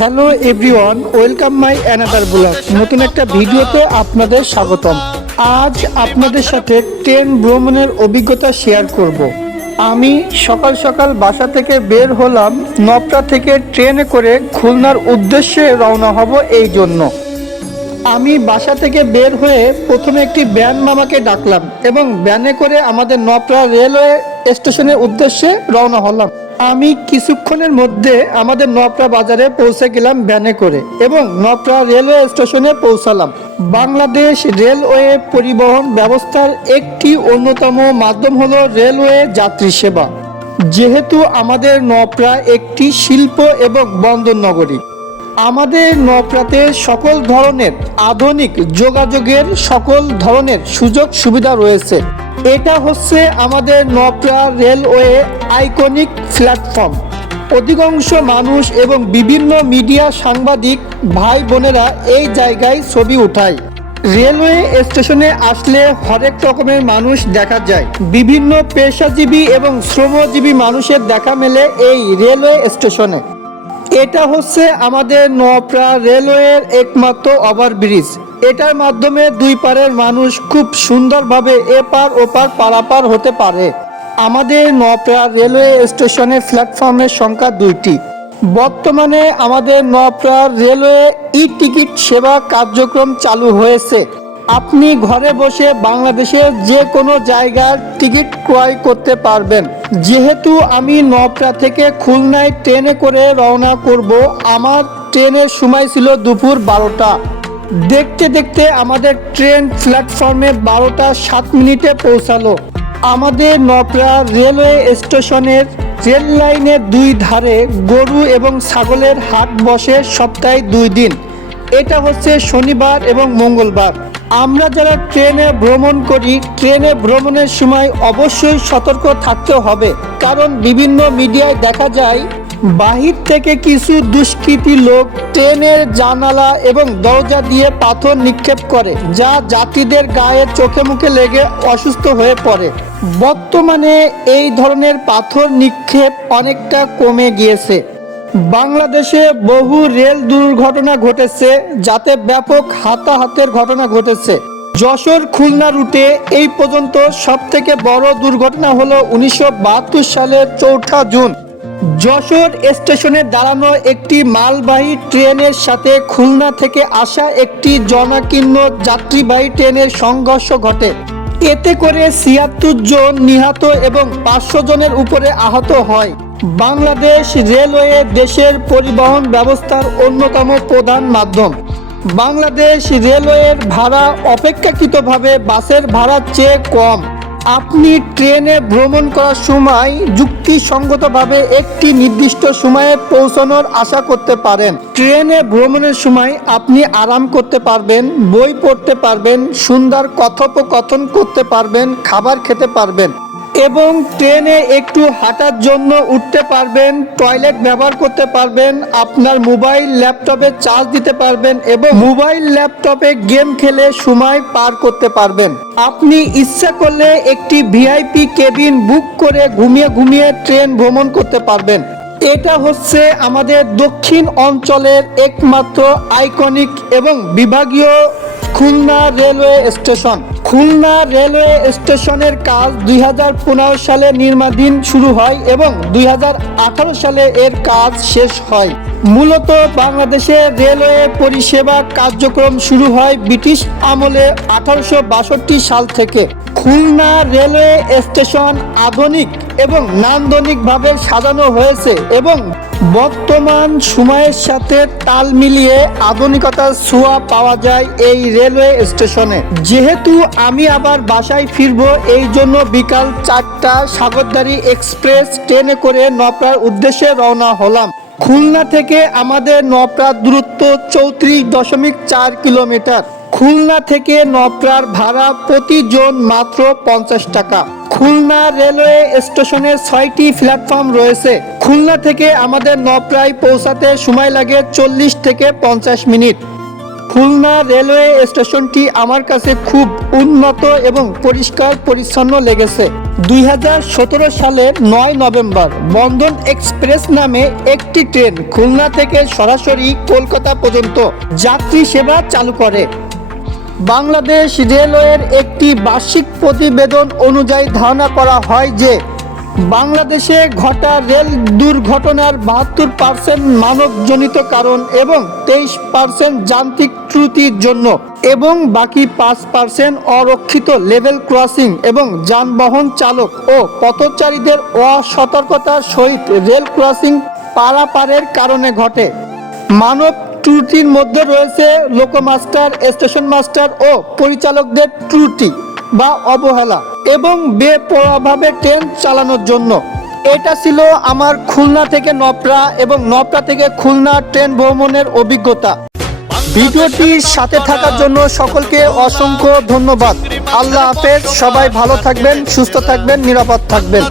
Hello everyone, welcome my another blog. নতুন একটা ভিডিওতে আপনাদের স্বাগতম। আজ আপনাদের সাথে ট্রেন ভ্রমণের অভিজ্ঞতা শেয়ার করব। আমি সকাল সকাল বাসা থেকে বের হলাম। নপটা থেকে ট্রেনে করে খুলনার উদ্দেশ্যে রওনা হব। এই জন্য আমি বাসা থেকে বের হয়ে প্রথমে একটি ভ্যান মামাকে ডাকলাম এবং ভ্যানে করে আমাদের নপড়া রেলওয়ে স্টেশনের উদ্দেশ্যে রওনা হলাম। আমি কিছুক্ষণের মধ্যে আমাদের নপড়া বাজারে পৌঁছে গেলাম ভ্যানে করে এবং নপড়া রেলওয়ে স্টেশনে পৌঁছালাম। বাংলাদেশ রেলওয়ে পরিবহন ব্যবস্থার একটি অন্যতম মাধ্যম হলো রেলওয়ে যাত্রী সেবা। যেহেতু আমাদের নপড়া একটি শিল্প এবং বন্দর নগরী, আমাদের নপড়াতে সকল ধরনের আধুনিক যোগাযোগের সকল ধরনের সুযোগ সুবিধা রয়েছে। এটা হচ্ছে আমাদের নপড়া রেলওয়ে আইকনিক প্ল্যাটফর্ম। অধিকাংশ মানুষ এবং বিভিন্ন মিডিয়া সাংবাদিক ভাই বোনেরা এই জায়গায় ছবি উঠায়। রেলওয়ে স্টেশনে আসলে হরেক রকমের মানুষ দেখা যায়। বিভিন্ন পেশাজীবী এবং শ্রমজীবী মানুষের দেখা মেলে এই রেলওয়ে স্টেশনে। এটা হচ্ছে আমাদের নপড়া রেলওয়ের একমাত্র ওভারব্রিজ। এটার মাধ্যমে দুই পারের মানুষ খুব সুন্দরভাবে এপার ওপার পারাপার হতে পারে। আমাদের নপড়া রেলওয়ে স্টেশনের প্ল্যাটফর্মের সংখ্যা 2টি। বর্তমানে আমাদের নপড়া রেলওয়ে ই টিকিট সেবা কার্যক্রম চালু হয়েছে। আপনি ঘরে বসে বাংলাদেশের যে কোনো জায়গার টিকিট ক্রয় করতে পারবেন। যেহেতু আমি নপড়া থেকে খুলনায় ট্রেনে করে রওনা করব, আমার ট্রেনের সময় ছিল দুপুর 12টা। দেখতে দেখতে আমাদের ট্রেন প্ল্যাটফর্মে 12টা 7 মিনিটে পৌঁছালো। আমাদের নপড়া রেলওয়ে স্টেশনের রেল লাইনের দুই ধারে গরু এবং ছাগলের হাট বসে সপ্তাহে 2 দিন। এটা হচ্ছে শনিবার এবং মঙ্গলবার। আমরা যারা ট্রেনে ভ্রমণ করি, ট্রেনে ভ্রমণের সময় অবশ্যই সতর্ক থাকতে হবে, কারণ বিভিন্ন মিডিয়ায় দেখা যায় বাহির থেকে কিছু দুষ্কৃতী লোক ট্রেনের জানালা এবং দরজা দিয়ে পাথর নিক্ষেপ করে, যা যাত্রীদের গায়ে চোখে মুখে লেগে অসুস্থ হয়ে পড়ে। বর্তমানে এই ধরনের পাথর নিক্ষেপ অনেকটা কমে গিয়েছে। বাংলাদেশে বহু রেল দুর্ঘটনা ঘটেছে, যাতে ব্যাপক হাতাহাতের ঘটনা ঘটেছে। যশোর খুলনা রুটে এই পর্যন্ত সবথেকে বড় দুর্ঘটনা হলো 1972 সালের 4 জুন যশোর স্টেশনে দাঁড়ানো একটি মালবাহী ট্রেনের সাথে খুলনা থেকে আসা একটি জনাকীর্ণ যাত্রীবাহী ট্রেনের সংঘর্ষ ঘটে। এতে করে 76 জন নিহত এবং 500 জনের উপরে আহত হয়। বাংলাদেশ রেলওয়ে দেশের পরিবহন ব্যবস্থার অন্যতম প্রধান মাধ্যম। বাংলাদেশ রেলওয়ের ভাড়া অপেক্ষাকৃতভাবে বাসের ভাড়ার চেয়ে কম। আপনি ট্রেনে ভ্রমণ করার সময় যুক্তিসঙ্গতভাবে একটি নির্দিষ্ট সময়ে পৌঁছানোর আশা করতে পারেন। ট্রেনে ভ্রমণের সময় আপনি আরাম করতে পারবেন, বই পড়তে পারবেন, সুন্দর কথোপকথন করতে পারবেন, খাবার খেতে পারবেন এবং ট্রেনে একটু হাঁটার জন্য উঠতে পারবেন, টয়লেট ব্যবহার করতে পারবেন, আপনার মোবাইল ল্যাপটপে চার্জ দিতে পারবেন এবং মোবাইল ল্যাপটপে গেম খেলে সময় পার করতে পারবেন। আপনি ইচ্ছা করলে একটি ভিআইপি কেবিন বুক করে ঘুমিয়ে ঘুমিয়ে ট্রেন ভ্রমণ করতে পারবেন। এটা হচ্ছে আমাদের দক্ষিণ অঞ্চলের একমাত্র আইকনিক এবং বিভাগীয় Khulna railway station. Khulna railway স্টেশনের কাজ 2015 সালে নির্মাণাধীন শুরু হয় এবং 2018 সালে এর কাজ শেষ হয়। মূলত বাংলাদেশে রেলওয়ে পরিষেবা কার্যক্রম শুরু হয় ব্রিটিশ আমলে 1862 সাল থেকে। খুলনা রেলওয়ে স্টেশন আধুনিক এবং নান্দনিকভাবে সাজানো হয়েছে এবং বর্তমান সময়ের সাথে তাল মিলিয়ে আধুনিকতার ছোঁয়া পাওয়া যায় এই রেলওয়ে স্টেশনে। যেহেতু আমি আবার বাসায় ফিরবো, এই জন্য বিকাল 4টা সাগরদাড়ি এক্সপ্রেস ট্রেনে করে নপড়ার উদ্দেশ্যে রওনা হলাম। খুলনা থেকে আমাদের নপড়ার দূরত্ব 34.4 কিলোমিটার। খুলনা থেকে নপড়ার ভাড়া প্রতি জন মাত্র 50 টাকা। খুলনা রেলওয়ে স্টেশনের 6টি প্ল্যাটফর্ম রয়েছে। খুলনা থেকে আমাদের নপড়ায় পৌঁছাতে সময় লাগে 40 থেকে 50 মিনিট। খুলনা রেলওয়ে স্টেশনটি আমার কাছে খুব উন্নত এবং পরিষ্কার পরিচ্ছন্ন লেগেছে। 2017 সালের 9 নভেম্বর বন্ধন এক্সপ্রেস নামে একটি ট্রেন খুলনা থেকে সরাসরি কলকাতা পর্যন্ত যাত্রী সেবা চালু করে। বাংলাদেশ রেলওয়ের একটি বার্ষিক প্রতিবেদন অনুযায়ী ধারণা করা হয় যে বাংলাদেশে ঘটা রেল দুর্ঘটনার 72% মানবজনিত কারণ এবং 23% যান্ত্রিক ত্রুটির জন্য এবং বাকি 5% অরক্ষিত লেভেল ক্রসিং এবং যানবাহন চালক ও পথচারীদের অসতর্কতার সহিত রেল ক্রসিং পারাপারের কারণে ঘটে। মানব ত্রুটির মধ্যে রয়েছে লোকোমাস্টার, স্টেশন মাস্টার ও পরিচালকদের ত্রুটি বা অবহেলা এবং বেপরোয়াভাবে ট্রেন চালানোর জন্য। এটা ছিল আমার খুলনা থেকে নপরা এবং নপরা থেকে খুলনা ট্রেন ভ্রমণের অভিজ্ঞতা। ভিডিওটির সাথে থাকার জন্য সকলকে অসংখ্য ধন্যবাদ। আল্লাহ হাফেজ। সবাই ভালো থাকবেন, সুস্থ থাকবেন, নিরাপদ থাকবেন।